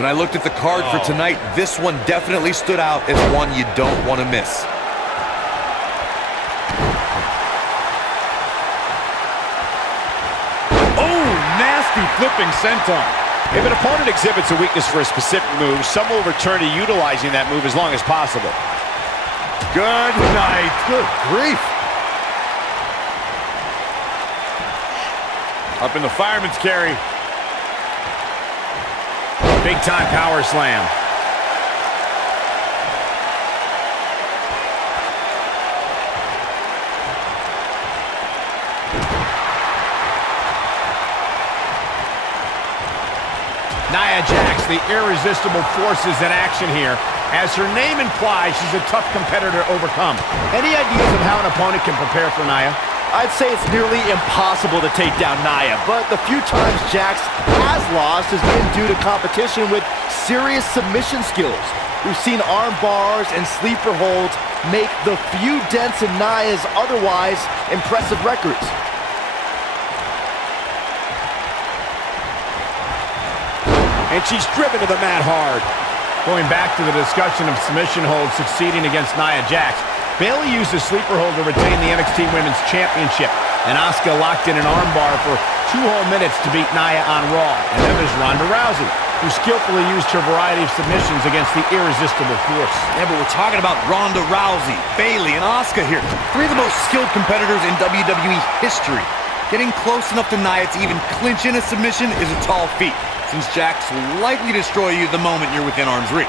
When I looked at the card for tonight, this one definitely stood out as one you don't want to miss. Oh, nasty flipping senton. If an opponent exhibits a weakness for a specific move, some will return to utilizing that move as long as possible. Good night. Good grief. Up in the fireman's carry. Big time power slam. Nia Jax, the irresistible force, is in action here. As her name implies, she's a tough competitor to overcome. Any ideas of how an opponent can prepare for Nia? I'd say it's nearly impossible to take down Nia, but the few times Jax has lost has been due to competition with serious submission skills. We've seen arm bars and sleeper holds make the few dents in Nia's otherwise impressive records. And she's driven to the mat hard. Going back to the discussion of submission holds succeeding against Nia Jax, Bayley used a sleeper hold to retain the NXT Women's Championship, and Asuka locked in an armbar for 2 whole minutes to beat Nia on Raw. And then there's Ronda Rousey, who skillfully used her variety of submissions against the irresistible force. Yeah, but we're talking about Ronda Rousey, Bayley, and Asuka here. 3 of the most skilled competitors in WWE history. Getting close enough to Nia to even clinch in a submission is a tall feat, since Jax will likely destroy you the moment you're within arm's reach.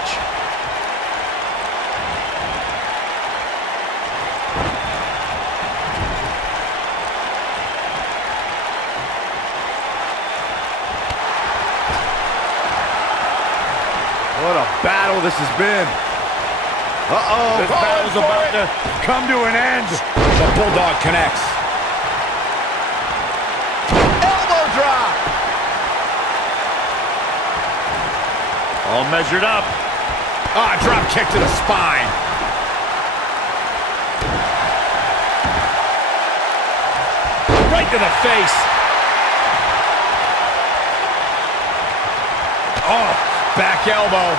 What a battle this has been. This battle's about to come to an end. The Bulldog connects. Elbow drop. All measured up. Drop kick to the spine. Right to the face. Back elbow.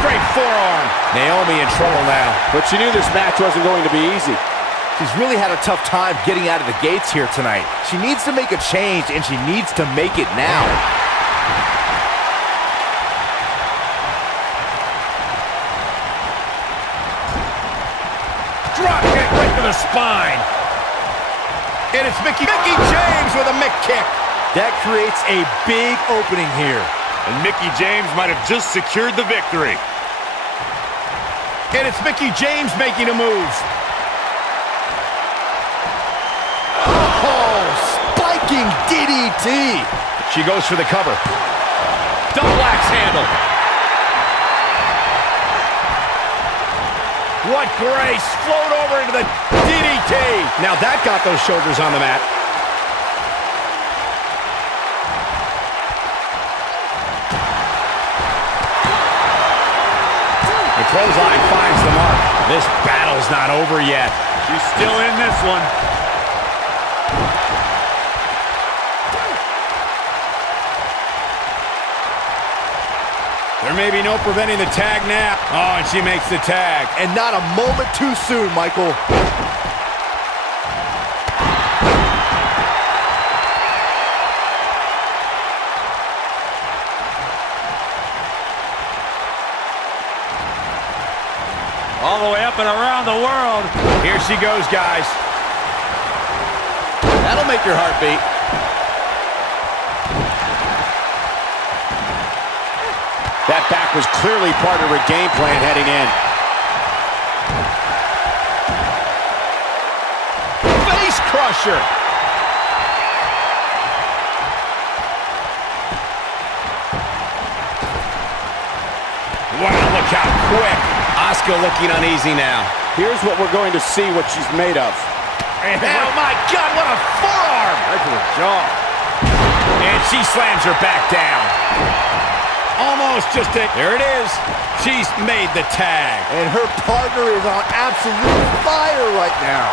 Straight forearm. Naomi in trouble now. But she knew this match wasn't going to be easy. She's really had a tough time getting out of the gates here tonight. She needs to make a change, and she needs to make it now. Drop kick right to the spine. And it's Mickie James with a Mick kick. That creates a big opening here. And Mickie James might have just secured the victory. And it's Mickie James making a move. Oh, spiking DDT. She goes for the cover. Double axe handle. What grace. Float over into the DDT. Now that got those shoulders on the mat. The clothesline finds the mark. This battle's not over yet. She's still in this one. There may be no preventing the tag now. Oh, and she makes the tag. And not a moment too soon, Michael. All the way up and around the world. Here she goes, guys. That'll make your heart beat. That back was clearly part of her game plan heading in. Face crusher. Wow, look how quick. Asuka looking uneasy now. Here's what we're going to see what she's made of. Oh my God, what a forearm! Right to the jaw. And she slams her back down. Almost just it. There it is. She's made the tag. And her partner is on absolute fire right now.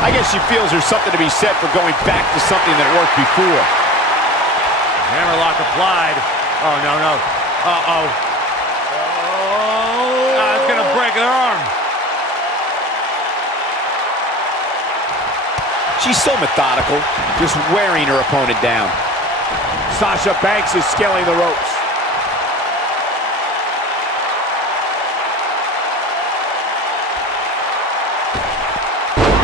I guess she feels there's something to be said for going back to something that worked before. Hammerlock applied. Oh, no. Uh-oh. It's going to break her arm. She's so methodical, just wearing her opponent down. Sasha Banks is scaling the ropes.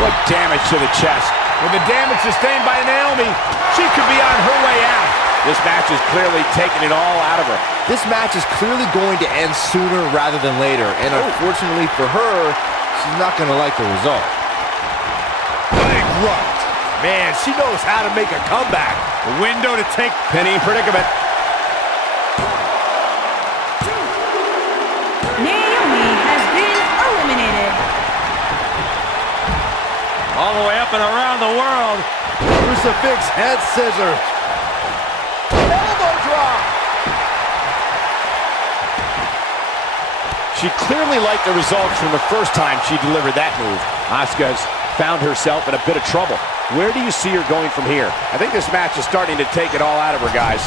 What damage to the chest. With the damage sustained by Naomi, she could be on her way out. This match is clearly taking it all out of her. This match is clearly going to end sooner rather than later, and unfortunately for her, she's not going to like the result. Big grunt. Man, she knows how to make a comeback. The window to take pinning predicament. Naomi has been eliminated. All the way up and around the world. Crucifix head scissors. Elbow drop. She clearly liked the results from the first time she delivered that move. Asuka's found herself in a bit of trouble. Where do you see her going from here? I think this match is starting to take it all out of her, guys.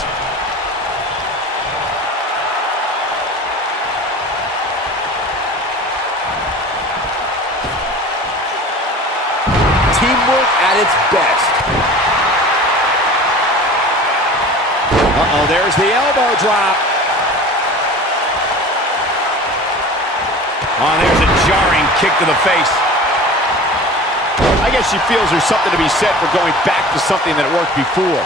Teamwork at its best. Uh-oh, there's the elbow drop. Oh, there's a jarring kick to the face. I guess she feels there's something to be said for going back to something that worked before.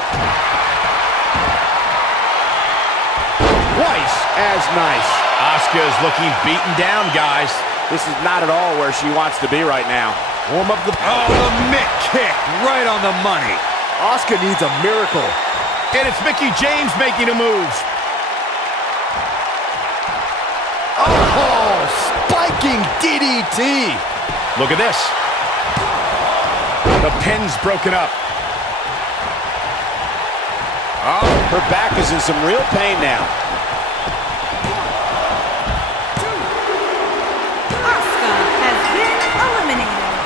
Twice as nice. Asuka is looking beaten down, guys. This is not at all where she wants to be right now. Warm up the... Oh, the mitt kick right on the money. Asuka needs a miracle. And it's Mickie James making a move. Oh, spiking DDT. Look at this. The pin's broken up. Oh, her back is in some real pain now. Asuka has been eliminated.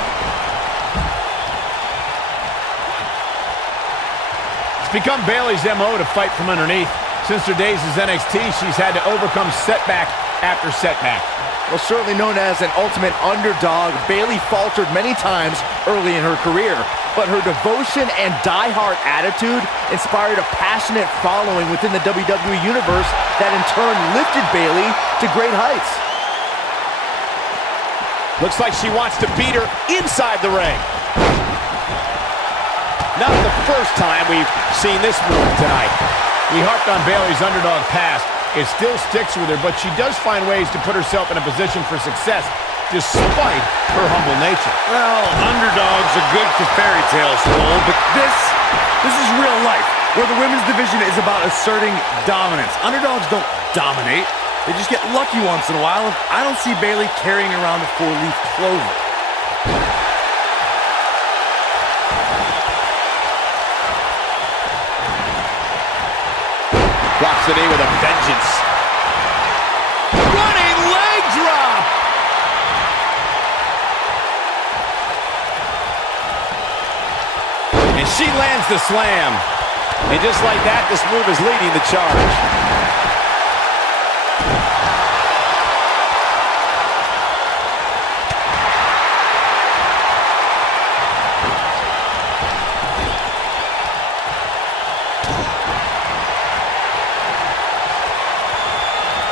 It's become Bayley's MO to fight from underneath. Since her days as NXT, she's had to overcome setback after setback. Well, certainly known as an ultimate underdog, Bayley faltered many times early in her career. But her devotion and die-hard attitude inspired a passionate following within the WWE Universe that in turn lifted Bayley to great heights. Looks like she wants to beat her inside the ring. Not the first time we've seen this move tonight. We harped on Bayley's underdog past. It still sticks with her, but she does find ways to put herself in a position for success despite her humble nature. Well, underdogs are good for fairy tales, Cole, but this is real life, where the women's division is about asserting dominance. Underdogs don't dominate. They just get lucky once in a while, and I don't see Bayley carrying around a four-leaf clover. Blocks the knee with a vengeance. Running leg drop! And she lands the slam. And just like that, this move is leading the charge.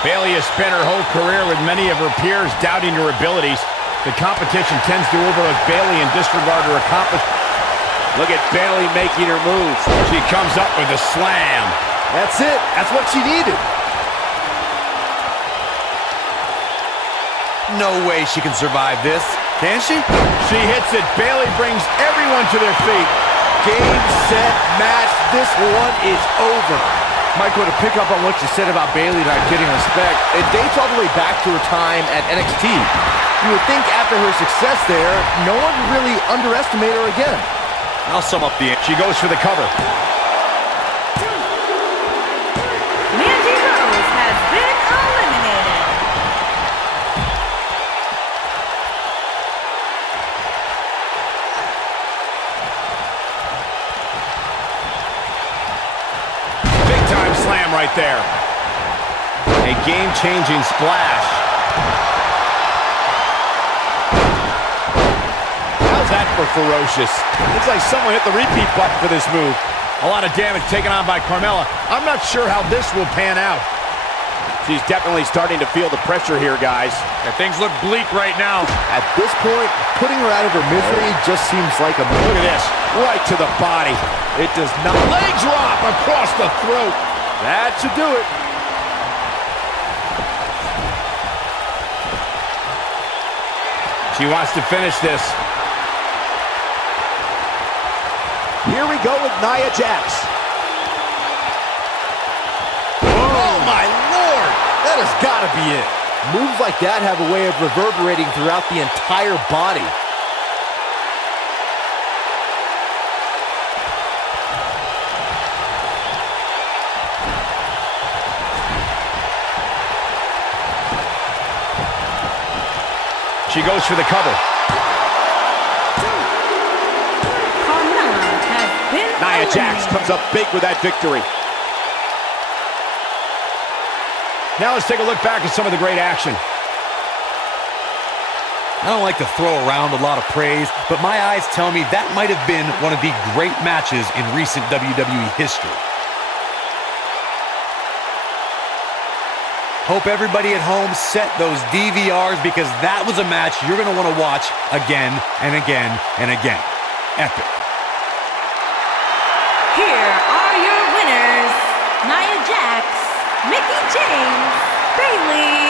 Bayley has spent her whole career with many of her peers doubting her abilities. The competition tends to overlook Bayley and disregard her accomplishments. Look at Bayley making her move. She comes up with a slam. That's it. That's what she needed. No way she can survive this, can she? She hits it. Bayley brings everyone to their feet. Game, set, match. This one is over. Michael, to pick up on what you said about Bayley not getting respect, it dates all the way back to her time at NXT. You would think after her success there, no one would really underestimate her again. I'll sum up the... She goes for the cover. Mandy Rose has been eliminated. Big time slam right there. A game-changing splash. How's that for ferocious? Looks like someone hit the repeat button for this move. A lot of damage taken on by Carmella. I'm not sure how this will pan out. She's definitely starting to feel the pressure here, guys. Yeah, things look bleak right now. At this point, putting her out of her misery just seems like a Look at this, right to the body. It does not. Leg drop across the throat. That should do it. She wants to finish this. Here we go with Nia Jax. Oh, my Lord! That has got to be it. Moves like that have a way of reverberating throughout the entire body. She goes for the cover. Carmella has been Nia Jax eliminated. comes up big with that victory. Now let's take a look back at some of the great action. I don't like to throw around a lot of praise, but my eyes tell me that might have been one of the great matches in recent WWE history. Hope everybody at home set those DVRs because that was a match you're going to want to watch again and again and again. Epic. Here are your winners, Nia Jax, Mickie James, Bayley